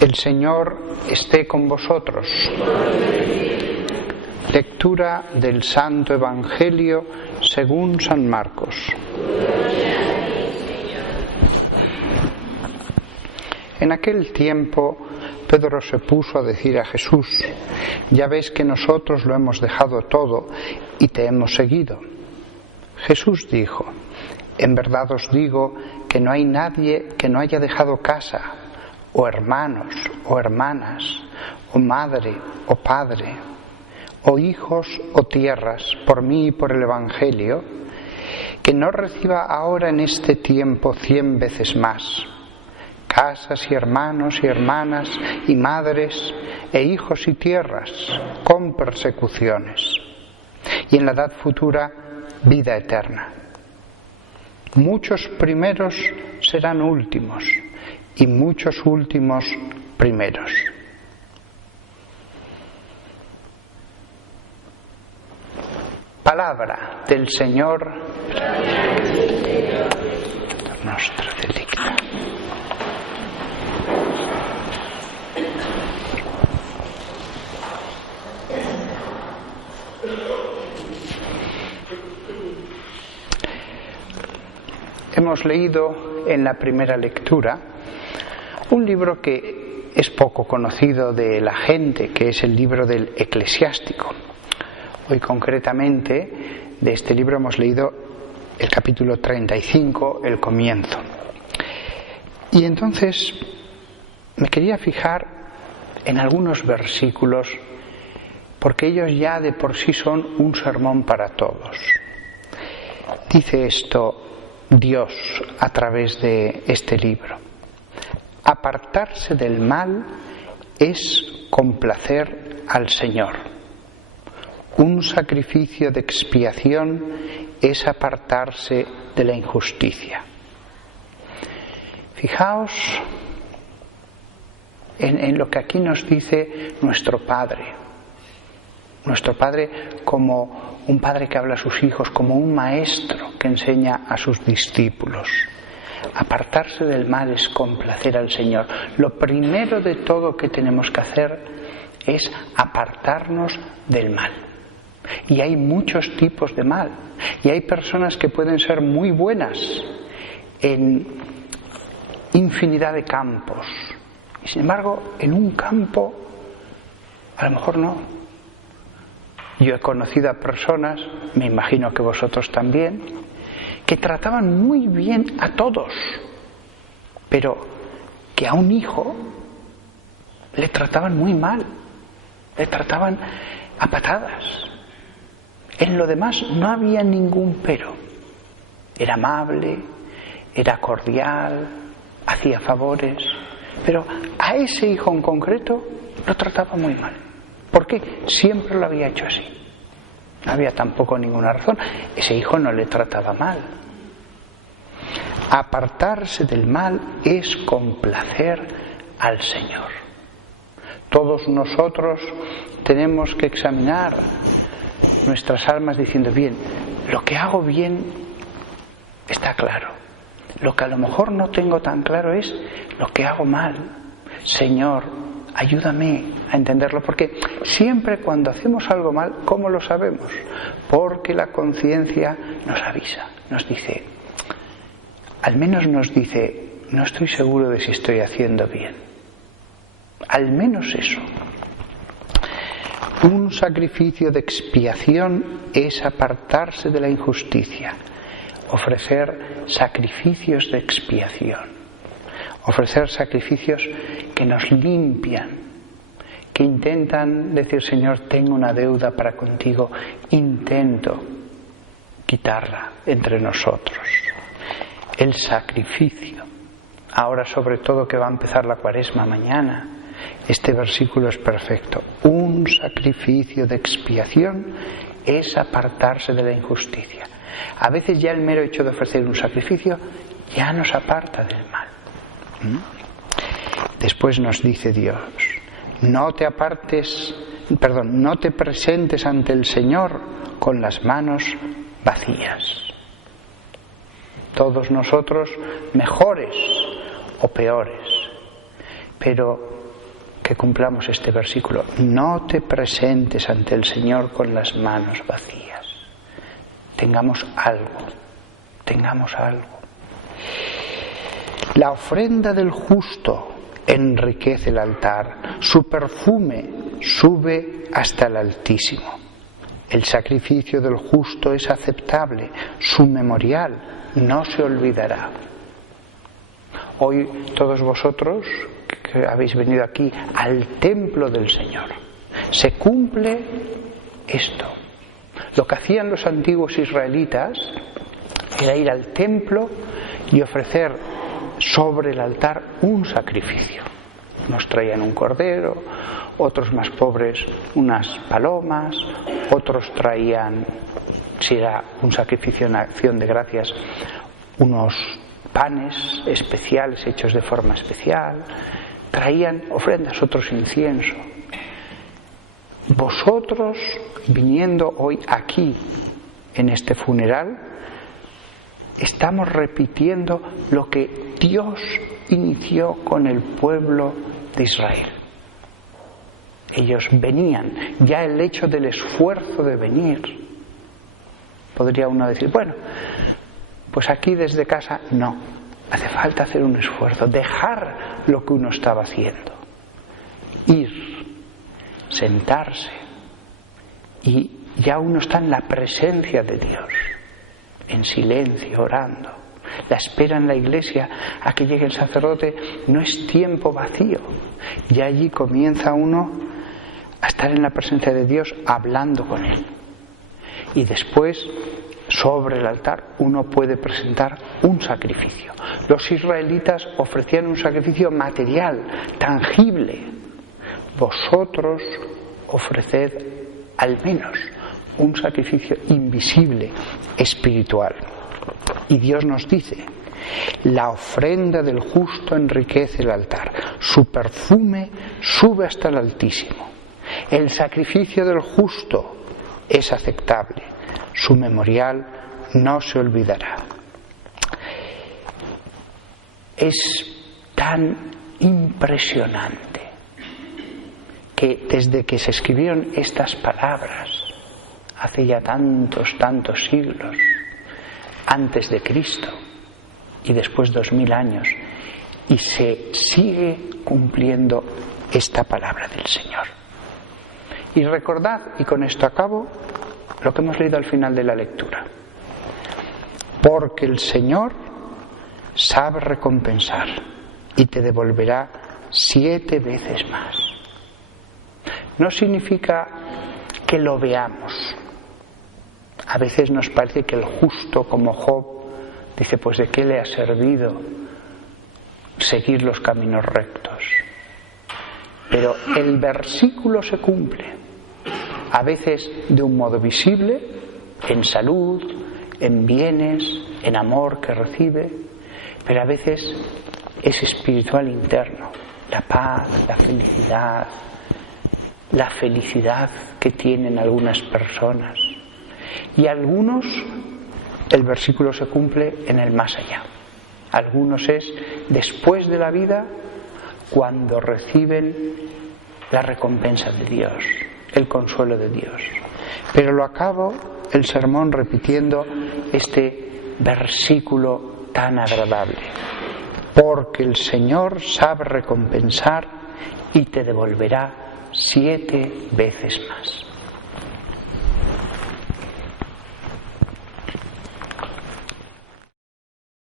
El Señor esté con vosotros. Lectura del Santo Evangelio según San Marcos. En aquel tiempo, Pedro se puso a decir a Jesús: «Ya ves que nosotros lo hemos dejado todo y te hemos seguido». Jesús dijo: «En verdad os digo que no hay nadie que no haya dejado casa, o hermanos, o hermanas, o madre, o padre, o hijos, o tierras, por mí y por el Evangelio, que no reciba ahora en este tiempo 100 veces más, casas y hermanos y hermanas y madres, e hijos y tierras, con persecuciones, y en la edad futura vida eterna. Muchos primeros serán últimos, y muchos últimos primeros». Palabra del Señor. Nostra delicta. Hemos leído en la primera lectura un libro que es poco conocido de la gente, que es el libro del Eclesiástico. Hoy concretamente de este libro hemos leído el capítulo 35, el comienzo. Y entonces me quería fijar en algunos versículos, porque ellos ya de por sí son un sermón para todos. Dice esto Dios a través de este libro: apartarse del mal es complacer al Señor. Un sacrificio de expiación es apartarse de la injusticia. Fijaos en lo que aquí nos dice nuestro Padre. Nuestro Padre como un padre que habla a sus hijos, como un maestro que enseña a sus discípulos. Apartarse del mal es complacer al Señor. Lo primero de todo que tenemos que hacer es apartarnos del mal. Y hay muchos tipos de mal. Y hay personas que pueden ser muy buenas en infinidad de campos. Y sin embargo, en un campo, a lo mejor no. Yo he conocido a personas, me imagino que vosotros también, que trataban muy bien a todos, pero que a un hijo le trataban muy mal, le trataban a patadas. En lo demás no había ningún pero. Era amable, era cordial, hacía favores, pero a ese hijo en concreto lo trataba muy mal. ¿Por qué? Siempre lo había hecho así. No había tampoco ninguna razón. Ese hijo no le trataba mal. Apartarse del mal es complacer al Señor. Todos nosotros tenemos que examinar nuestras almas diciendo: bien, lo que hago bien está claro. Lo que a lo mejor no tengo tan claro es lo que hago mal. Señor, ayúdame a entenderlo, porque siempre cuando hacemos algo mal, ¿cómo lo sabemos? Porque la conciencia nos avisa, nos dice, al menos nos dice: no estoy seguro de si estoy haciendo bien. Al menos eso. Un sacrificio de expiación es apartarse de la injusticia, ofrecer sacrificios de expiación. Ofrecer sacrificios que nos limpian, que intentan decir: Señor, tengo una deuda para contigo, intento quitarla entre nosotros. El sacrificio. Ahora, sobre todo que va a empezar la Cuaresma mañana, este versículo es perfecto. Un sacrificio de expiación es apartarse de la injusticia. A veces ya el mero hecho de ofrecer un sacrificio ya nos aparta del mal. Después nos dice Dios: no te presentes ante el Señor con las manos vacías. Todos nosotros, mejores o peores, pero que cumplamos este versículo. No te presentes ante el Señor con las manos vacías. Tengamos algo. La ofrenda del justo enriquece el altar, su perfume sube hasta el Altísimo. El sacrificio del justo es aceptable, su memorial no se olvidará. Hoy todos vosotros que habéis venido aquí al templo del Señor, se cumple esto. Lo que hacían los antiguos israelitas era ir al templo y ofrecer sobre el altar un sacrificio. Unos traían un cordero, otros más pobres unas palomas, otros traían, si era un sacrificio en acción de gracias, unos panes especiales hechos de forma especial, traían ofrendas, otros incienso. Vosotros, viniendo hoy aquí en este funeral, estamos repitiendo lo que Dios inició con el pueblo de Israel. Ellos venían, ya el hecho del esfuerzo de venir, podría uno decir, bueno, pues aquí desde casa no, hace falta hacer un esfuerzo, dejar lo que uno estaba haciendo, ir, sentarse, y ya uno está en la presencia de Dios, en silencio, orando. La espera en la iglesia a que llegue el sacerdote no es tiempo vacío, y allí comienza uno a estar en la presencia de Dios hablando con Él. Y después, sobre el altar, uno puede presentar un sacrificio. Los israelitas ofrecían un sacrificio material, tangible. Vosotros ofreced al menos un sacrificio invisible, espiritual. Y Dios nos dice, la ofrenda del justo enriquece el altar, su perfume sube hasta el Altísimo. El sacrificio del justo es aceptable, su memorial no se olvidará. Es tan impresionante que desde que se escribieron estas palabras, hace ya tantos siglos, antes de Cristo y después 2000 años, y se sigue cumpliendo esta palabra del Señor. Y recordad, y con esto acabo, lo que hemos leído al final de la lectura. Porque el Señor sabe recompensar y te devolverá 7 veces más. No significa que lo veamos. A veces nos parece que el justo, como Job, dice, pues ¿de qué le ha servido seguir los caminos rectos? Pero el versículo se cumple. A veces de un modo visible, en salud, en bienes, en amor que recibe, pero a veces es espiritual interno, la paz, la felicidad que tienen algunas personas. Y algunos, el versículo se cumple en el más allá. Algunos es después de la vida, cuando reciben la recompensa de Dios, el consuelo de Dios. Pero lo acabo el sermón repitiendo este versículo tan agradable. Porque el Señor sabe recompensar y te devolverá 7 veces más.